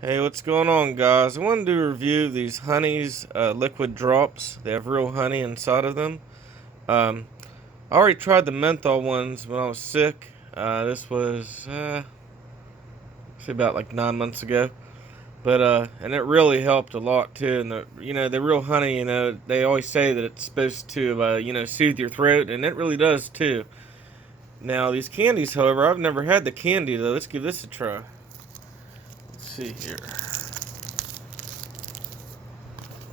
Hey, what's going on, guys? I wanted to review these Honey's liquid drops. They have real honey inside of them. Um, I already tried the menthol ones when I was sick. This was say about like 9 months ago, but and it really helped a lot too. And the real honey, they always say that it's supposed to soothe your throat, and it really does too. Now these candies, however, I've never had the candy though. Let's give this a try. Let's see here.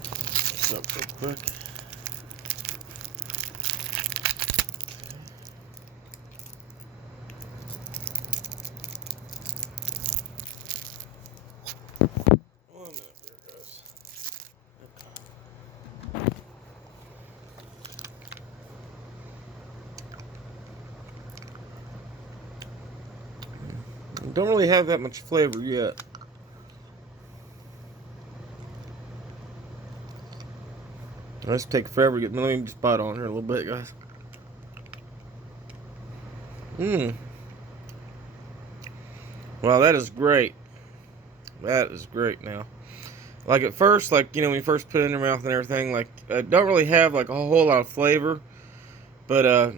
What's up, real quick? One minute, there it goes. Don't really have that much flavor yet. Let's take forever to get. Let me just bite on here a little bit, guys. Mmm. Wow, that is great. That is great now. Like at first, when you first put it in your mouth and everything, don't really have like a whole lot of flavor. But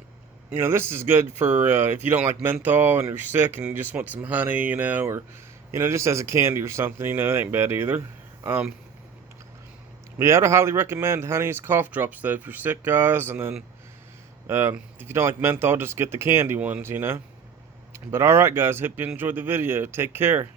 this is good for if you don't like menthol and you're sick and you just want some honey, or just as a candy or something. It ain't bad either. Um, but yeah, I'd highly recommend Honey's cough drops though if you're sick, guys. And then if you don't like menthol, just get the candy ones. But alright, guys, hope you enjoyed the video. Take care.